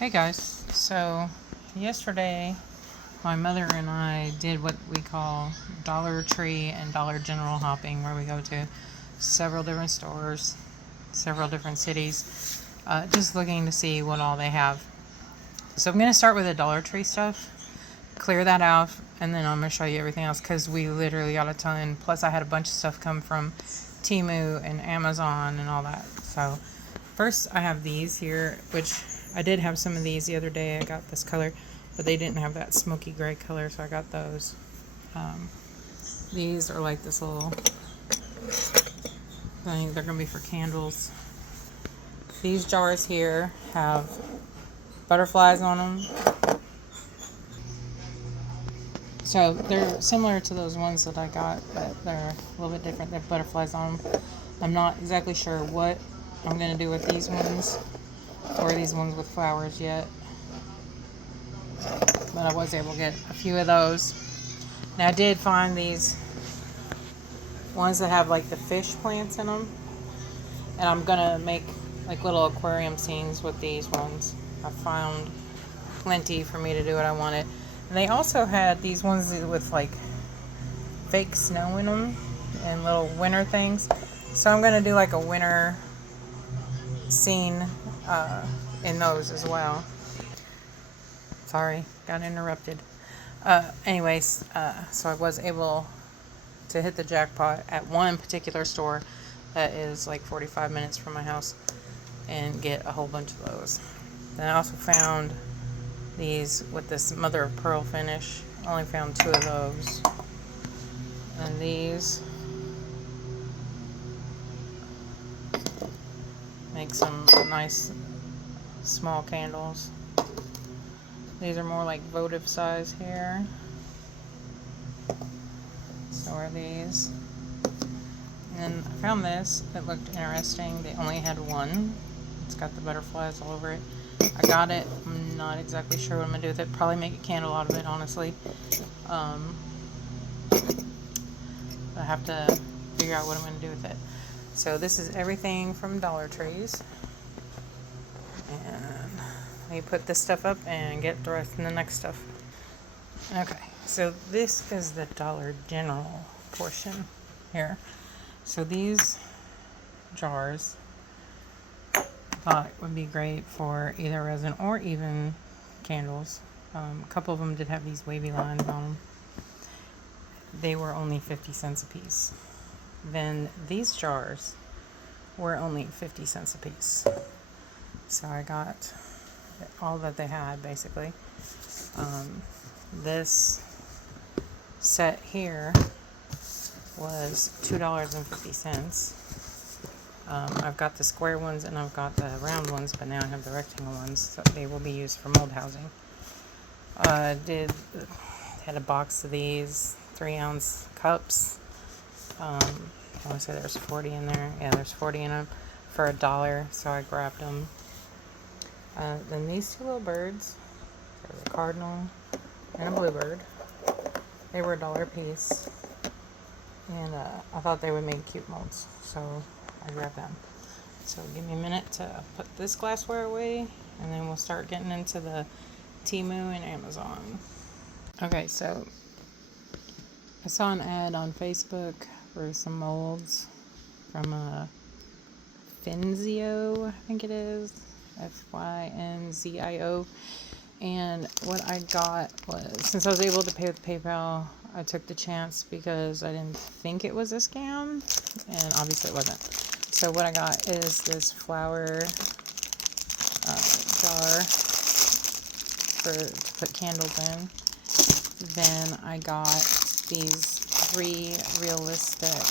Hey guys, so yesterday my mother and I did what we call Dollar Tree and Dollar General hopping, where we go to several different stores, several different cities, just looking to see what all they have. So I'm going to start with the Dollar Tree stuff, clear that out, and then I'm going to show you everything else because we literally got a ton. Plus I had a bunch of stuff come from Temu and Amazon and all that. So first I have these here, which I did have some of these the other day. I got this color, but they didn't have that smoky gray color, so I got those. These are like this little thing. They're going to be for candles. These jars here have butterflies on them. So they're similar to those ones that I got, but they're a little bit different. They have butterflies on them. I'm not exactly sure what I'm going to do with these ones or these ones with flowers yet. But I was able to get a few of those. Now I did find these ones that have like the fish plants in them. And I'm going to make like little aquarium scenes with these ones. I found plenty for me to do what I wanted. And they also had these ones with like fake snow in them and little winter things. So I'm going to do like a winter scene in those as well. Sorry, got interrupted. So I was able to hit the jackpot at one particular store that is like 45 minutes from my house and get a whole bunch of those. Then I also found these with this mother of pearl finish. I only found 2 of those. And these make some nice small candles. These are more like votive size here. So are these. And I found this. It looked interesting. They only had one. It's got the butterflies all over it. I got it. I'm not exactly sure what I'm going to do with it. Probably make a candle out of it, honestly. I have to figure out what I'm going to do with it. So this is everything from Dollar Trees. And let me put this stuff up and get the rest of the next stuff. Okay, so this is the Dollar General portion here. So these jars I thought would be great for either resin or even candles. A couple of them did have these wavy lines on them. They were only 50 cents a piece. Then these jars were only 50 cents a piece. So I got all that they had basically. This set here was $2.50. I've got the square ones and I've got the round ones, but now I have the rectangle ones, so they will be used for mold housing. Had a box of these 3-ounce cups. I want to say there's 40 in there. Yeah, there's 40 in them for $1, so I grabbed them. Then these 2 little birds, there's a cardinal and a bluebird. They were $1 a piece, and I thought they would make cute molds, so I grabbed them. So give me a minute to put this glassware away, and then we'll start getting into the Temu and Amazon. Okay, so I saw an ad on Facebook for some molds from Finzio, I think it is, Fynzio. And what I got was, since I was able to pay with PayPal, I took the chance because I didn't think it was a scam, and obviously it wasn't. So what I got is this flower jar to put candles in. Then I got these 3 realistic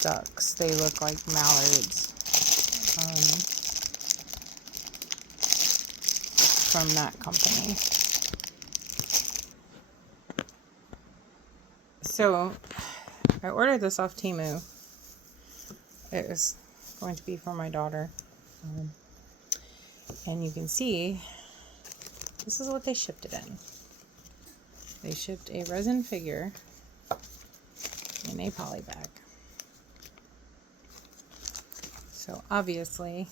ducks. They look like mallards. From that company. So I ordered this off Temu. It was going to be for my daughter. And you can see this is what they shipped it in. They shipped a resin figure in a poly bag. So obviously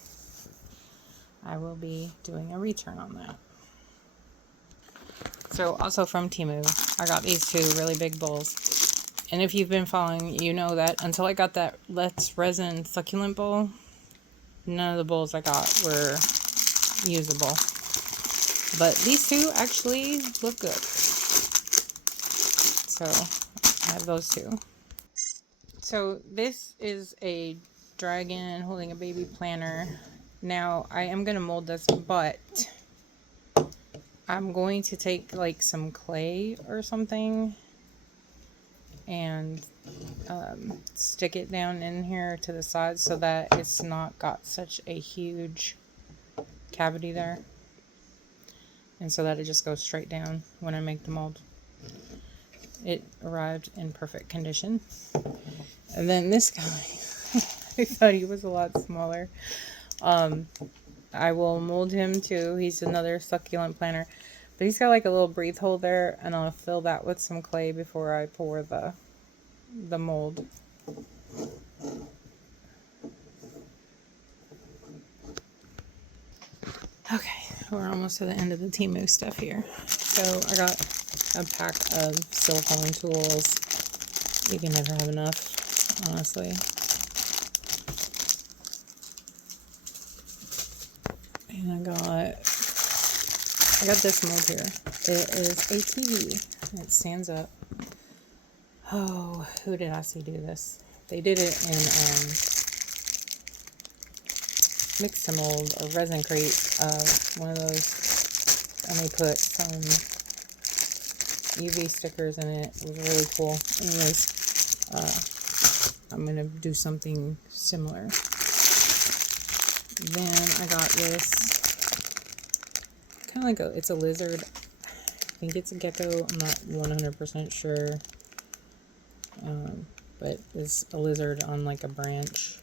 I will be doing a return on that. So also from Temu, I got these two really big bowls. And if you've been following, you know that until I got that Let's Resin succulent bowl, none of the bowls I got were usable. But these two actually look good. So I have those two. So this is a dragon holding a baby planter. Now I am going to mold this, but I'm going to take like some clay or something and stick it down in here to the side so that it's not got such a huge cavity there, and so that it just goes straight down when I make the mold. It arrived in perfect condition. And then this guy, I thought he was a lot smaller. I will mold him too. He's another succulent planter, but he's got like a little breathe hole there, and I'll fill that with some clay before I pour the mold. Okay, we're almost to the end of the Temu stuff here. So I got a pack of silicone tools. You can never have enough, honestly. And I got this mold here. It is a TV. It stands up. Oh, who did I see do this? They did it in Mix-A-Mold or Resin Crate, one of those, and they put some UV stickers in it. It was really cool. Anyways, I'm gonna do something similar. Then I got this, kind of like it's a lizard. I think it's a gecko. I'm not 100% sure, but it's a lizard on like a branch.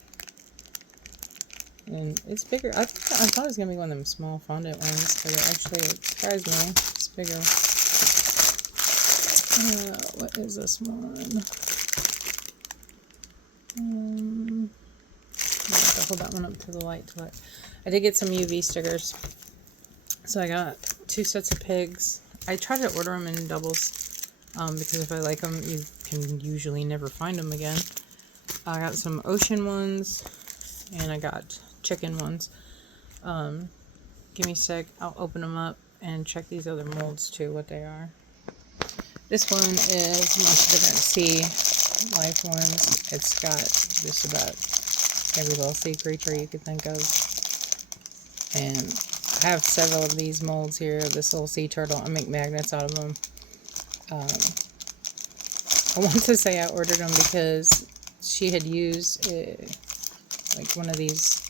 And it's bigger. I thought it was going to be one of them small fondant ones, but it actually surprised me. It's bigger. What is this one? I have to hold that one up to the light. I did get some UV stickers. So I got 2 sets of pigs. I try to order them in doubles because if I like them, you can usually never find them again. I got some ocean ones, and I got chicken ones. Give me a sec. I'll open them up and check these other molds too, what they are. This one is much different sea life ones. It's got just about every little sea creature you could think of. And I have several of these molds here. This little sea turtle. I make magnets out of them. I want to say I ordered them because she had used like one of these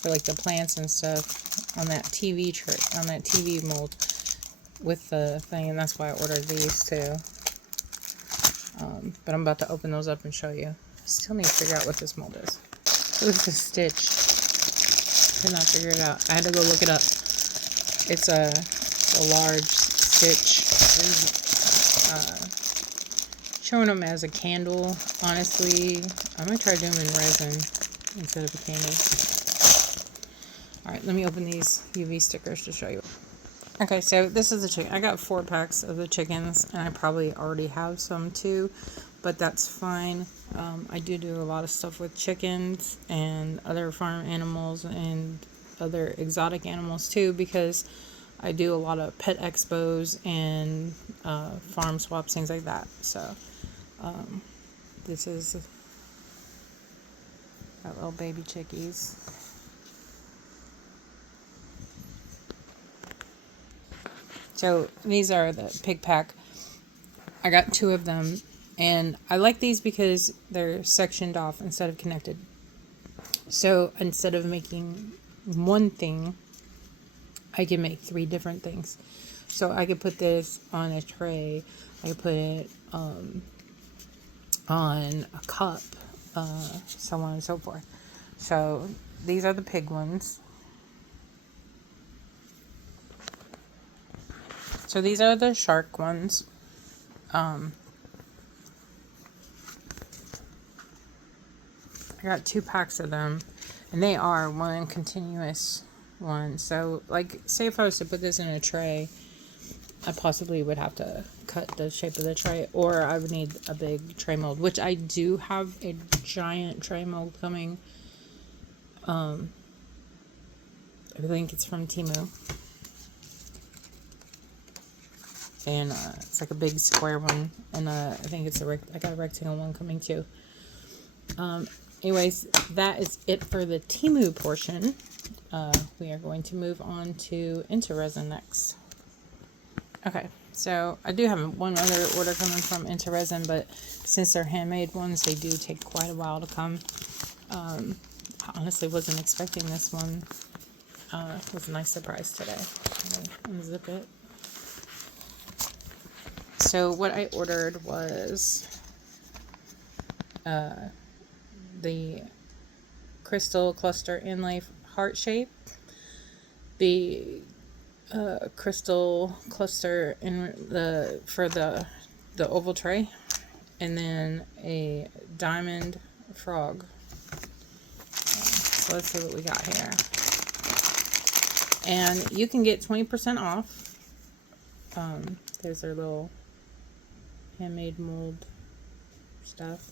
for like the plants and stuff on that TV trick, on that TV mold with the thing, and that's why I ordered these too. But I'm about to open those up and show you. I still need to figure out what this mold is. It was a stitch. Could not figure it out. I had to go look it up. It's a large stitch. Showing them as a candle. Honestly, I'm gonna try doing them in resin instead of a candle. Alright, let me open these UV stickers to show you. Okay, so this is the chicken. I got 4 packs of the chickens, and I probably already have some too, but that's fine. I do a lot of stuff with chickens and other farm animals and other exotic animals too, because I do a lot of pet expos and farm swaps, things like that. So this is our little baby chickies. So these are the pig pack. I got 2 of them, and I like these because they're sectioned off instead of connected. So instead of making one thing, I can make 3 different things. So I could put this on a tray. I could put it on a cup, so on and so forth. So these are the pig ones. So these are the shark ones. I got 2 packs of them, and they are one continuous one. So, like, say if I was to put this in a tray, I possibly would have to cut the shape of the tray, or I would need a big tray mold, which I do have a giant tray mold coming. I think it's from Temu. And it's like a big square one, and I think it's I got a rectangle one coming too. Anyways, that is it for the Temu portion. We are going to move on to IntoResin next. Okay, so I do have one other order coming from IntoResin, but since they're handmade ones, they do take quite a while to come. I honestly wasn't expecting this one. It was a nice surprise today. Unzip it. So what I ordered was the crystal cluster inlay heart shape, the crystal cluster for the oval tray, and then a diamond frog. So let's see what we got here. And you can get 20% off. There's their little handmade mold stuff.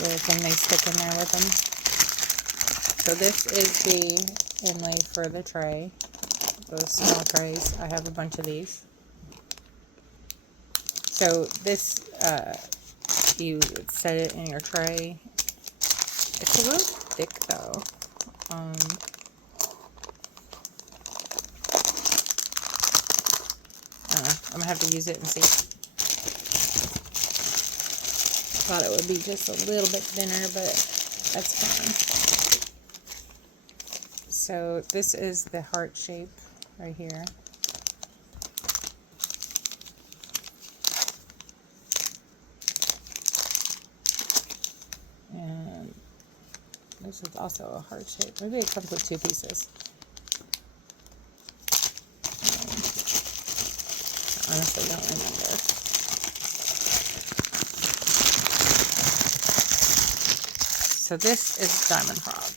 Little thing they stick in there with them. So this is the inlay for the tray. Those small trays. I have a bunch of these. So this, you set it in your tray. It's a little thick though. I'm gonna have to use it and see. Thought it would be just a little bit thinner, but that's fine. So this is the heart shape right here. And this is also a heart shape. Maybe it comes with two pieces. I honestly don't remember. So this is Diamond Frog.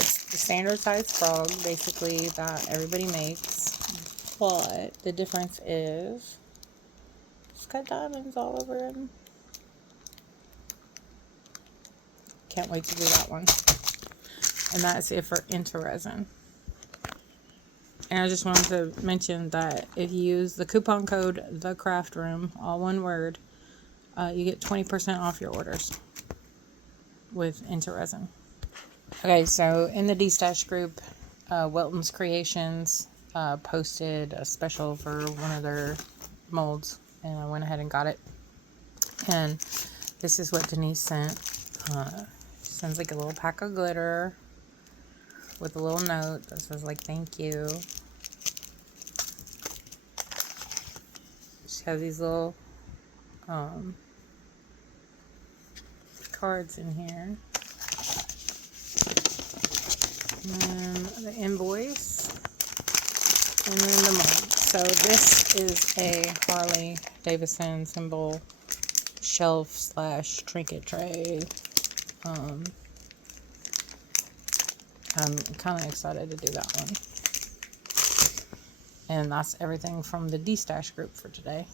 It's the standard size frog, basically, that everybody makes. But the difference is it's got diamonds all over him. Can't wait to do that one. And that's it for IntoResin. And I just wanted to mention that if you use the coupon code TheCraftRoom, all one word, you get 20% off your orders with IntoResin. Okay, so in the D-Stash group, Welton's Creations posted a special for one of their molds, and I went ahead and got it. And this is what Denise sent. She sends like a little pack of glitter with a little note that says like thank you. She has these little cards in here. And then the invoice. And then the mold. So this is a Harley Davidson symbol shelf / trinket tray. I'm kind of excited to do that one. And that's everything from the D-Stash group for today.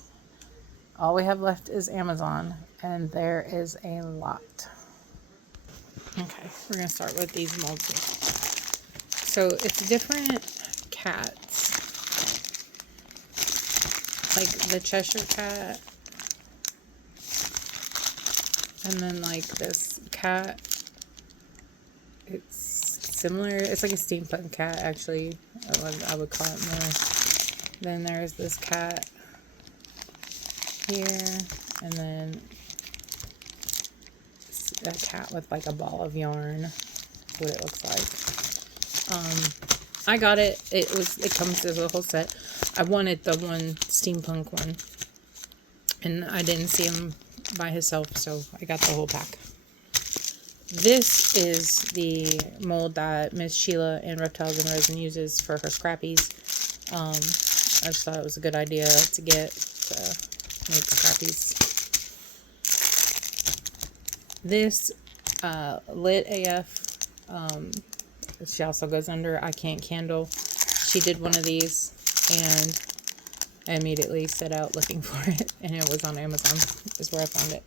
All we have left is Amazon, and there is a lot. Okay, we're going to start with these molds here. So it's different cats. Like the Cheshire cat. And then like this cat. It's similar. It's like a steampunk cat, actually. I would call it more. Then there's this cat here. And then a cat with like a ball of yarn. That's what it looks like. I got it. It comes as a whole set. I wanted the one steampunk one. And I didn't see him by himself, so I got the whole pack. This is the mold that Miss Sheila in Reptiles and Resin uses for her scrappies. I just thought it was a good idea to get to make scrappies. This Lit AF She also goes under I Can't Candle. She did one of these, and I immediately set out looking for it, and it was on Amazon, is where I found it.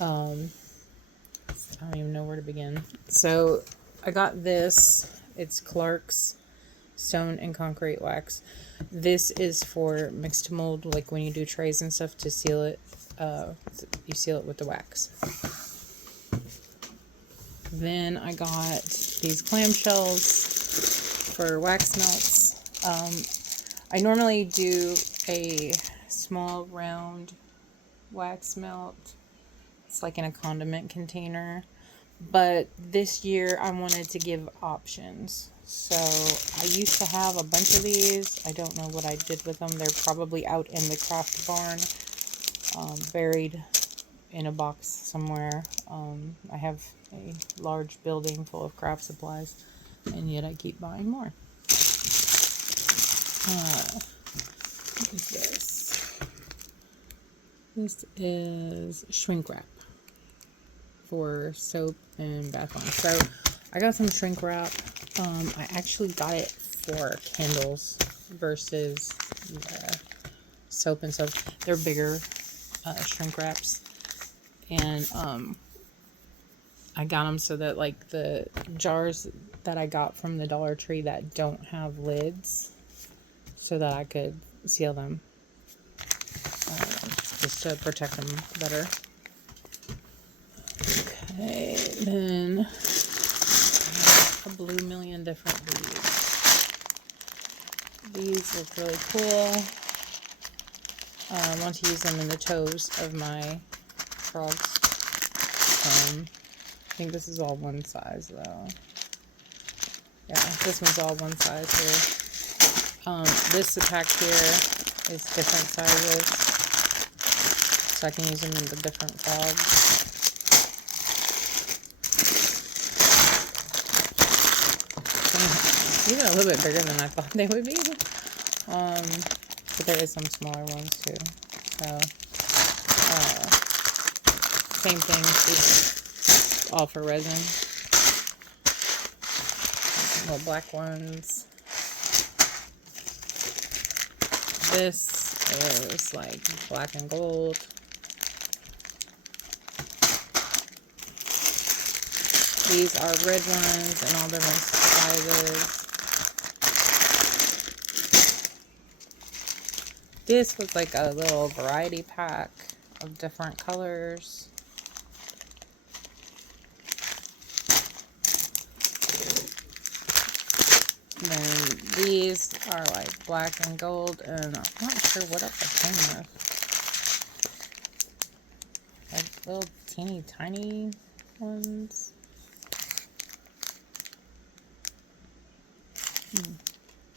I don't even know where to begin. So I got this. It's Clark's Stone and Concrete Wax. This is for mixed mold, like when you do trays and stuff, to seal it. You seal it with the wax. Then I got these clamshells for wax melts. I normally do a small round wax melt. It's like in a condiment container. But this year I wanted to give options. So I used to have a bunch of these. I don't know what I did with them. They're probably out in the craft barn, buried in a box somewhere. I have a large building full of craft supplies, and yet I keep buying more. What is this? This is shrink wrap for soap and bath bombs. So I got some shrink wrap. I actually got it for candles versus soap and stuff. They're bigger shrink wraps, and I got them so that like the jars that I got from the Dollar Tree that don't have lids, so that I could seal them, just to protect them better. Okay, then a blue million different beads. These look really cool. I want to use them in the toes of my frogs. I think this is all one size though. Yeah, this one's all one size here. This pack here is different sizes, so I can use them in the different frogs. Even a little bit bigger than I thought they would be. But there is some smaller ones too. So, same thing, it's all for resin. Little black ones. This is like black and gold. These are red ones in all different sizes. This was like a little variety pack of different colors. And then these are like black and gold, and I'm not sure what else I came with. Like little teeny tiny ones.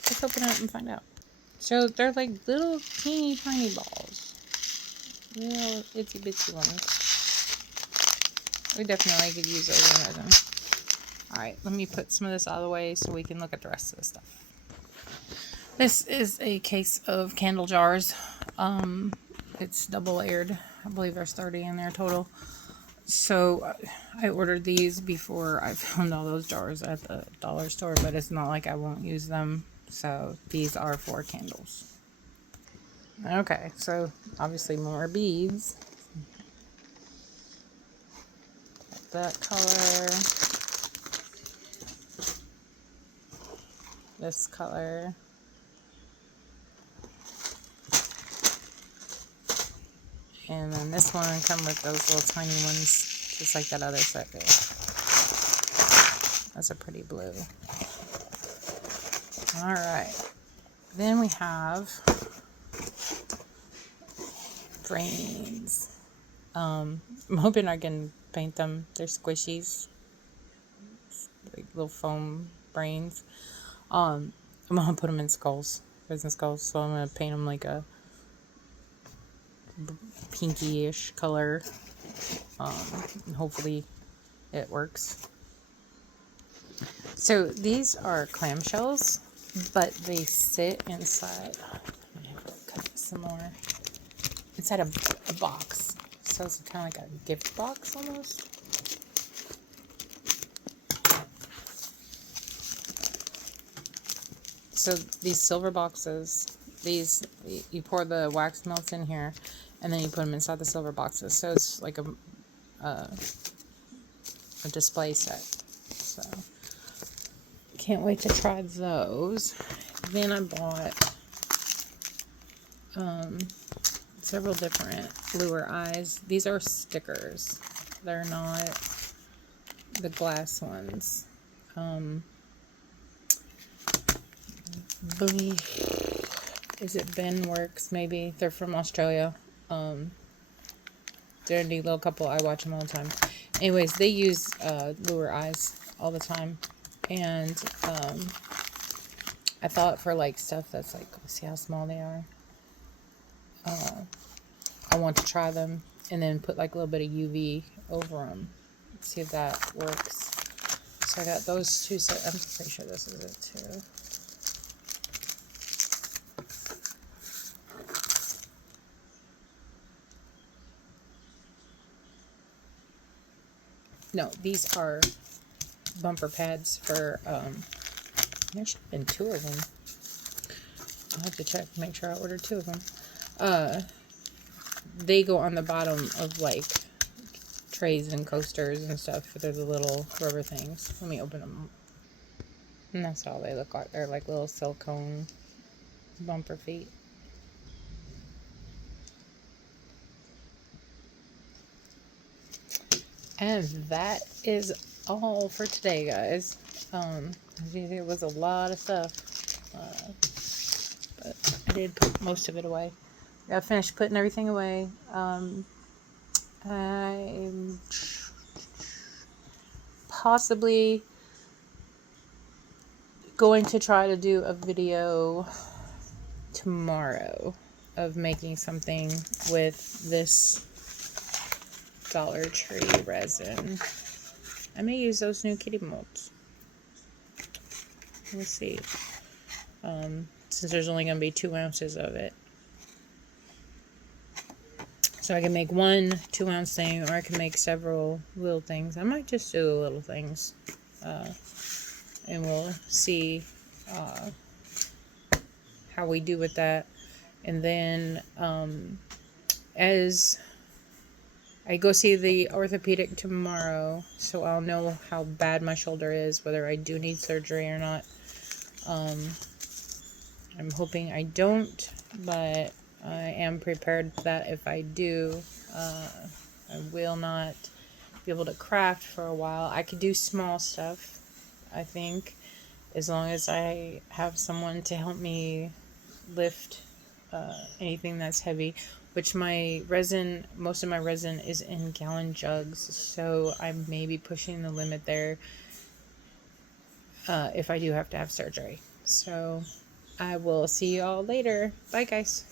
Let's open it up and find out. So they're like little teeny tiny balls. Little itsy bitsy ones. We definitely could use those in resin. Alright, let me put some of this out of the way so we can look at the rest of the stuff. This is a case of candle jars. It's double layered. I believe there's 30 in there total. So I ordered these before I found all those jars at the dollar store, but it's not like I won't use them. So these are for candles. Okay, so obviously more beads. That color. This color. And then this one come with those little tiny ones, just like that other set did. That's a pretty blue. Alright. Then we have brains. I'm hoping I can paint them. They're squishies. Like little foam brains. I'm gonna put them in skulls. Resin skulls. So I'm gonna paint them like a pinky-ish color. And hopefully it works. So these are clamshells, but they sit inside. Cut some more. Inside a box. So it's kind of like a gift box almost. So these silver boxes, these, you pour the wax melts in here, and then you put them inside the silver boxes. So it's like a display set. So can't wait to try those. Then I bought several different lure eyes. These are stickers. They're not the glass ones. Is it Ben Works? Maybe they're from Australia. They're a neat little couple. I watch them all the time. Anyways, they use lure eyes all the time, and I thought for like stuff that's like, see how small they are. I want to try them and then put like a little bit of UV over them. See if that works. So I got those two sets. I'm pretty sure this is it too. No, these are bumper pads for, there should have been two of them. I'll have to check, make sure I ordered two of them. They go on the bottom of like trays and coasters and stuff. They're the little rubber things. Let me open them. And that's all they look like. They're like little silicone bumper feet. And that is all for today, guys. As you see, it was a lot of stuff. But I did put most of it away. I finished putting everything away. I'm possibly going to try to do a video tomorrow of making something with this Dollar Tree resin. I may use those new kitty molds. We'll see. Since there's only going to be 2 ounces of it. So I can make one 2-ounce thing, or I can make several little things. I might just do the little things. And we'll see how we do with that. And then as I go see the orthopedic tomorrow, so I'll know how bad my shoulder is, whether I do need surgery or not. I'm hoping I don't, but I am prepared for that if I do. I will not be able to craft for a while. I could do small stuff, I think, as long as I have someone to help me lift anything that's heavy, which my resin, most of my resin is in gallon jugs, so I may be pushing the limit there if I do have to have surgery. So I will see you all later. Bye, guys.